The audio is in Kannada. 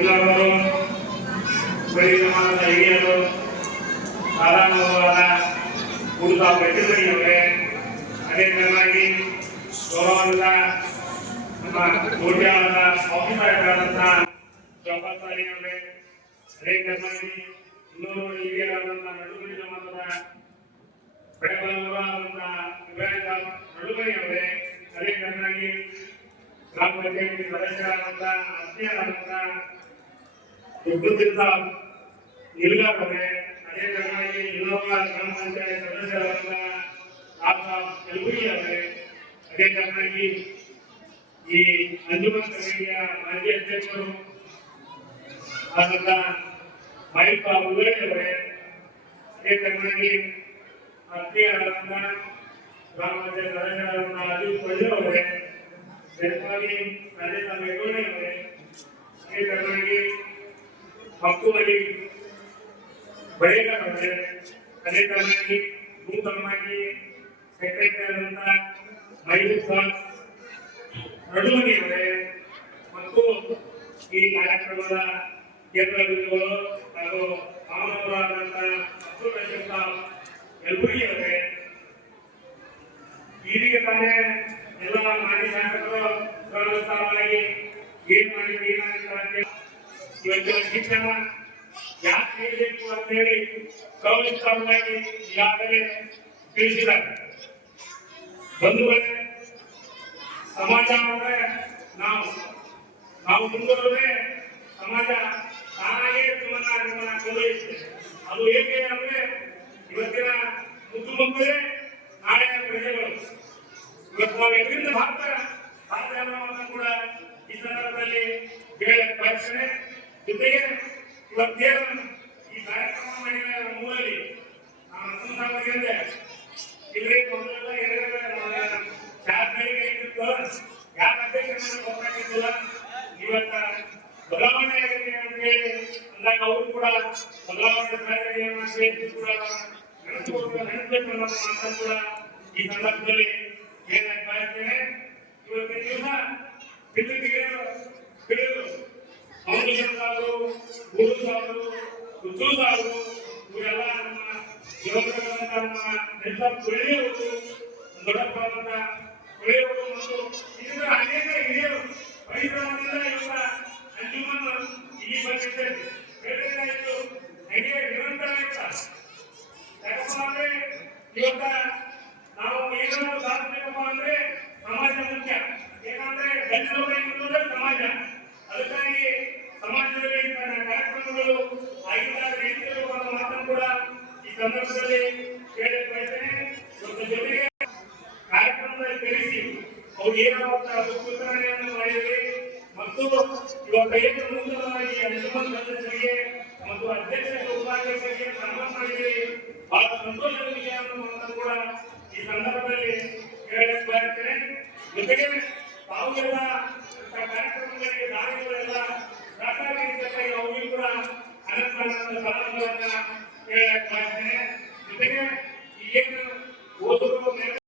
ಎಲ್ಲರೂ ಪರಿಣಾಮದ ಹಿರಿಯರು ಕಾಲಾನುಭವದ ಕುರಿತ ಪ್ರತಿಭೆಯವರೇ ಅದೇ ತರನಾಗಿ ಗೌರವದಿಂದ ನಮ್ಮ ಕೋಟ್ಯಾದ ಆಫೀಸರ್ಗಳಾದಂಥ ಜವಾಬ್ದಾರಿಯವರೇ ಅದೇ ತರನಾಗಿ ಇನ್ನೂರು ಹಿರಿಯರಾದಂಥ ನಡುಗುಡಿ ಸಮಾಜದ ಬೆಳಗಾವಿಯಾದಂಥ ಇಬ್ರಾಹಿಂ ನಡುಗುಡಿಯವರೇ ಅದೇ ತರನಾಗಿ ಗ್ರಾಮ ಪಂಚಾಯತಿ ಸದಸ್ಯರಾದಂಥ ಅಧ್ಯಯರಾದಂಥ ಯುದ್ಧದಿಂದ ನಿಲ್ಗಾರವೇ ಅದೇ ತರನಾಗಿ ಇನ್ನೊಬ್ಬ ಗ್ರಾಮ ಪಂಚಾಯತ್ ಸದಸ್ಯರಾದಂಥ ಆತ ಕಲಬುರ್ಗಿ ಅವರೇ ಅದೇ ತರನಾಗಿ ಈ ಅಂಜುಮನ್ ಸಮಿತಿಯ ಮಾಜಿ ಅಧ್ಯಕ್ಷರು ಆದಂಥ ಮೈಪ ಉಲ್ಲೇಖ ಅವರೇ ಅದೇ ತರನಾಗಿ ಆತ್ಮೀಯರಾದಂಥ ಗ್ರಾಮ ಪಂಚಾಯತ್ ಸದಸ್ಯರಾದಂಥ ಅಜೀವ್ ಕೊಳ್ಳಿ ಅವರೇ ಬೆಳಗಾವಿ ರಾಜೇಂದ್ರ ಮೇಘೋಣಿ ಅವರೇ ಅದೇ ತರನಾಗಿ ಮಕ್ಕಳಲ್ಲಿ ಬಳಿಗಾರ್ ಅವರೇ ಅದೇ ತರನಾಗಿ ನೂತನವಾಗಿ ಸೆಕ್ರೆಟರಿ ಆದಂತ ಮೈಸೂರು ಸಾಬ್ ನಡುಮನಿ ಅವರೇ ಮತ್ತು ಈ ಕಾರ್ಯಕ್ರಮದ ಕೇಂದ್ರ ಹಾಗೂ ಮಾನವರಾದಂತ ಅಬ್ದುಲ್ ರಶೀದ್ ಸಾಬ್ ಈ ಅವರೇ ಇದೀಗ ತಾನೇ ಎಲ್ಲ ಮಾಜಿ ಶಾಸಕರು ಗೌರವವಾಗಿ ಏನ್ ಮಾಡಿ ಏನಾಗುತ್ತೆ ಇವತ್ತಿನ ಶಿಕ್ಷಣ ಯಾಕೆ ನೀಡಬೇಕು ಅಂತೇಳಿ ಕೌಲಿಕವಾಗಿ ಈಗಾಗಲೇ ತಿಳಿಸಿದ್ದಾರೆ. ಬಂಧುಗಳೇ ಸಮಾಜ ಅಂದ್ರೆ ನಾವು. ನಾವು ಮುಂದುವರೆದ್ರೆ ಸಮಾಜ ತಾನಾಗೇ ಜೀವನ ಜೀವನ ಕೊಂಡೊಯ್ಯುತ್ತೆ ಅದು ಹೇಗೆ ಅಂದ್ರೆ ಇವತ್ತಿನ ಮುದ್ದು ಮಕ್ಕಳೇ ನಾಳೆ ಪ್ರಜೆಗಳು. ಇವತ್ತು ನಾವು ಎಲ್ಲಿಂದ ಭಾರತ ಭಾರತ ಕೂಡ ಈ ಸಂದರ್ಭದಲ್ಲಿ ಹೇಳಕ್ ಬಯಸ್ತೇನೆ ಜೊತೆಗೆ ಇವತ್ತೇನು ಈ ಕಾರ್ಯಕ್ರಮ ಮಾಡಿದ ಮೂರಲ್ಲಿ ನಾನು ಅಸಂಸಾರದಿಂದ ಇಲ್ಲಿ ಮೊದಲೆಲ್ಲ ಏನಾದ್ರೆ ಚಾರ್ಜರಿಗೆ ಇಟ್ಟಿತ್ತು ಯಾರ ಅಧ್ಯಕ್ಷ ಗೊತ್ತಾಗಿದ್ದಿಲ್ಲ ಇವತ್ತ ಬದಲಾವಣೆ ಆಗಿದೆ ಅಂತ ಹೇಳಿ ಅಂದಾಗ ಅವರು ಕೂಡ ಬದಲಾವಣೆ ಕಾರ್ಯವನ್ನು ಸೇರಿಸಿ ಕೂಡ ನೆನೆಸ್ಬೇಕು ನೆನೆಸ್ಬೇಕು ಅನ್ನೋ ಕೂಡ ಈ ಸಂದರ್ಭದಲ್ಲಿ ಹೇಳಕ್ ಬಯಸ್ತೇನೆ. ಇವತ್ತಿನ ದಿವಸ ಬಿದ್ದು ತಿಳಿದು ಗುರು ಸಾಹೇಬರು ಇವರೆಲ್ಲ ನಮ್ಮ ಯುವಕರಾದಂಥ ನಮ್ಮ ನೆಲ ಕುಳಿಯವರು ದೊಡ್ಡಪ್ಪರಾದಂಥ ಕುಳಿಯವರು ಮತ್ತು ಇದರ ಅನೇಕ ಹಿರಿಯರು ಪರಿಶ್ರಮದಿಂದ ಇವರ ಅಂಜುಮನ್ ಇಲ್ಲಿ ಬಂದಿದ್ದೇವೆ ಹಾಗೆ ನಿರಂತರ ಇತ್ತ ಯಾಕಪ್ಪ ಇವತ್ತ ನಾವು ಏನಾದ್ರು ಸಾಧಿಸಬೇಕಪ್ಪ ಅಂದ್ರೆ ಸಮಾಜ ಮುಖ್ಯ ಯಾಕಂದ್ರೆ ಗಂಡನವರ ಸಂದರ್ಭಗಳು ರೈತರು ಮಾತನ್ನು ಕೂಡ ಈ ಸಂದರ್ಭದಲ್ಲಿ ಹೇಳಕ್ ಬಯಸ್ತೇನೆ. ಜೊತೆಗೆ ಕಾರ್ಯಕ್ರಮದಲ್ಲಿ ಕರೆಸಿ ಅವ್ರು ಏನಾಗುತ್ತ ಉತ್ಪಾದನೆಯನ್ನು ಮಾಡಿದರೆ ಮತ್ತು ಇವತ್ತು ಏನು ಸಂದರ್ಭವಾಗಿ ಅಂಜುಮನ್ ಮತ್ತು ಅಧ್ಯಕ್ಷರಿಗೆ ಉಪಾಧ್ಯಕ್ಷರಿಗೆ ಸನ್ಮಾನ ಮಾಡಿದರೆ ಬಹಳ ಸಂತೋಷದ ವಿಷಯ ಕೂಡ ಈ ಸಂದರ್ಭದಲ್ಲಿ ಹೇಳಕ್ ಬಯಸ್ತೇನೆ. ಜೊತೆಗೆ ತಾವು ಎಲ್ಲ ಬರಲು